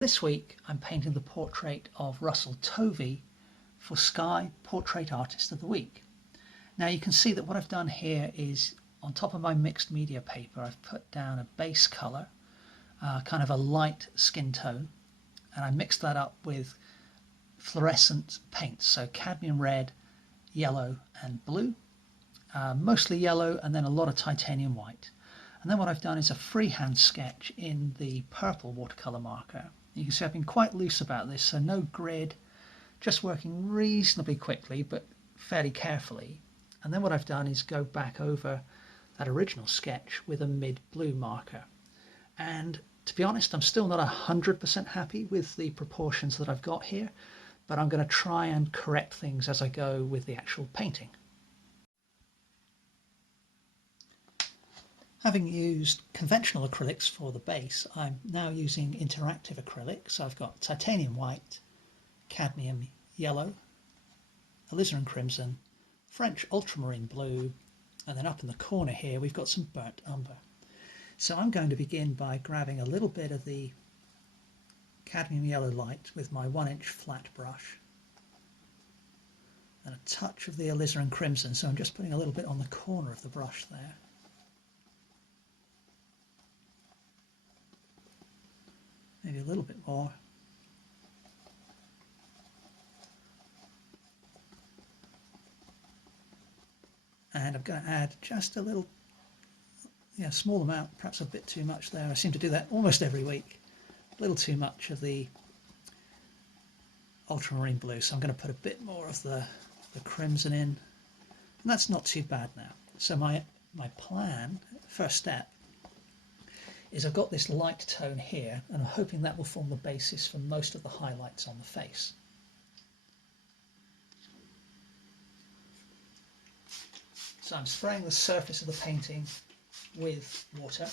This week I'm painting the portrait of Russell Tovey for Sky Portrait Artist of the Week. Now you can see that what I've done here is on top of my mixed media paper I've put down a base colour, kind of a light skin tone, and I mixed that up with fluorescent paints, so cadmium red, yellow and blue, mostly yellow and then a lot of titanium white. And then what I've done is a freehand sketch in the purple watercolour marker. You can see I've been quite loose about this, so no grid, just working reasonably quickly but fairly carefully. And then what I've done is go back over that original sketch with a mid-blue marker. And to be honest, I'm still not 100% happy with the proportions that I've got here, but I'm going to try and correct things as I go with the actual painting. Having used conventional acrylics for the base, I'm now using interactive acrylics. So I've got titanium white, cadmium yellow, alizarin crimson, French ultramarine blue, and then up in the corner here we've got some burnt umber. So I'm going to begin by grabbing a little bit of the cadmium yellow light with my 1-inch flat brush and a touch of the alizarin crimson, so I'm just putting a little bit on the corner of the brush there. Maybe a little bit more. And I'm going to add just a little, small amount, perhaps a bit too much there. I seem to do that almost every week. A little too much of the ultramarine blue, so I'm going to put a bit more of the crimson in. And that's not too bad now. So my plan, first step, is I've got this light tone here, and I'm hoping that will form the basis for most of the highlights on the face. So I'm spraying the surface of the painting with water.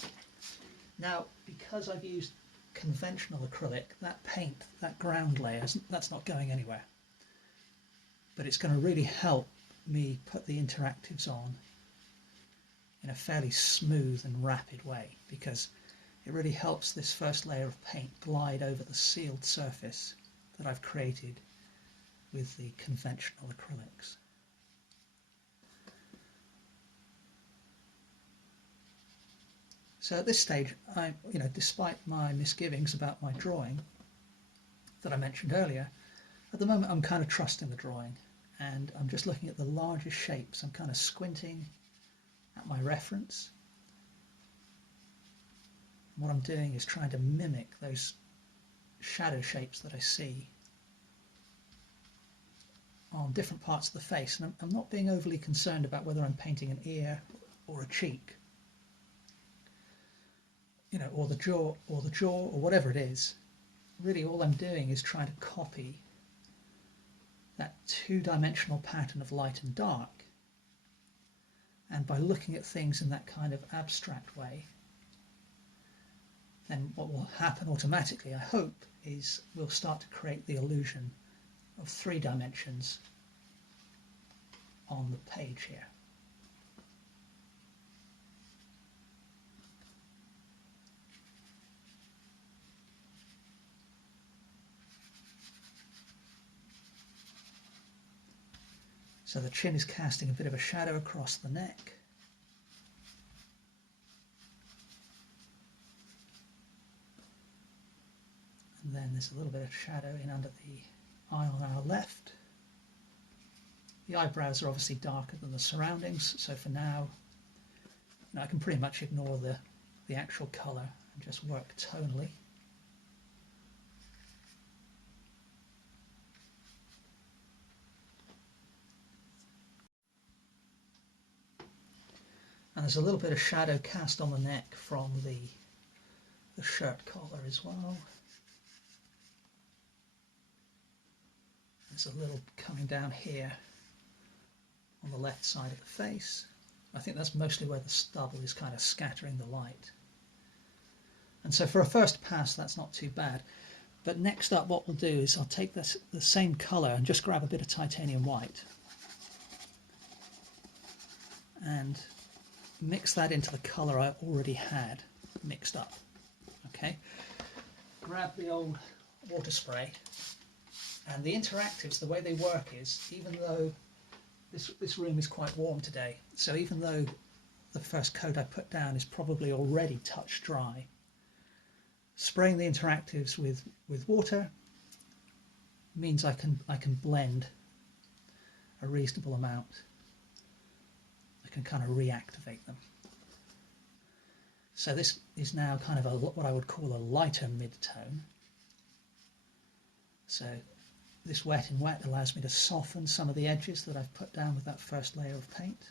Now, because I've used conventional acrylic, that paint, that ground layer, that's not going anywhere. But it's going to really help me put the interactives on in a fairly smooth and rapid way, because it really helps this first layer of paint glide over the sealed surface that I've created with the conventional acrylics. So at this stage, despite my misgivings about my drawing that I mentioned earlier, at the moment I'm kind of trusting the drawing, and I'm just looking at the largest shapes. I'm kind of squinting at my reference. What I'm doing is trying to mimic those shadow shapes that I see on different parts of the face, and I'm not being overly concerned about whether I'm painting an ear or a cheek, or the jaw or whatever it is. Really all I'm doing is trying to copy that two-dimensional pattern of light and dark, and by looking at things in that kind of abstract way, then what will happen automatically, I hope, is we'll start to create the illusion of 3 dimensions on the page here. So the chin is casting a bit of a shadow across the neck. And then there's a little bit of shadow in under the eye on our left. The eyebrows are obviously darker than the surroundings, so for now, I can pretty much ignore the actual colour and just work tonally. And there's a little bit of shadow cast on the neck from the shirt collar as well. There's a little coming down here on the left side of the face. I think that's mostly where the stubble is kind of scattering the light. And so for a first pass, that's not too bad. But next up, what we'll do is I'll take the same colour and just grab a bit of titanium white and mix that into the colour I already had mixed up. Okay, grab the old water spray, and the interactives, the way they work is, even though this room is quite warm today, so even though the first coat I put down is probably already touch dry, spraying the interactives with water means I can blend a reasonable amount. I can kind of reactivate them. So this is now kind of what I would call a lighter mid-tone. So this wet in wet allows me to soften some of the edges that I've put down with that first layer of paint.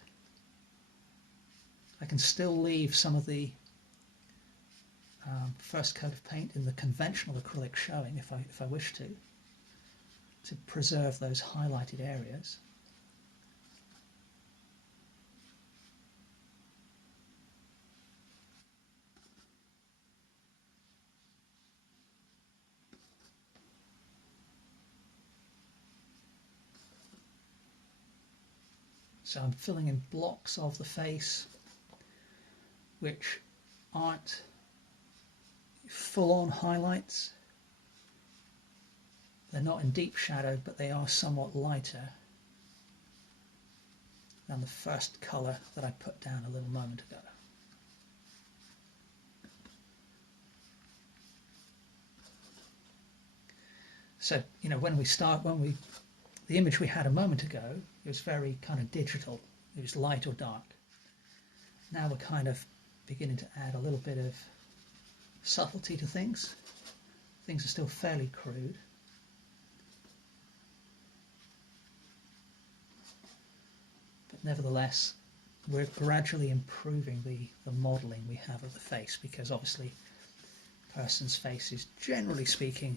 I can still leave some of the first coat of paint in the conventional acrylic showing if I wish to preserve those highlighted areas. So I'm filling in blocks of the face which aren't full-on highlights. They're not in deep shadow, but they are somewhat lighter than the first colour that I put down a little moment ago. So, you know, the image we had a moment ago, it was very kind of digital. It was light or dark. Now we're kind of beginning to add a little bit of subtlety to things. Things are still fairly crude. But nevertheless, we're gradually improving the modelling we have of the face, because obviously a person's face is, generally speaking,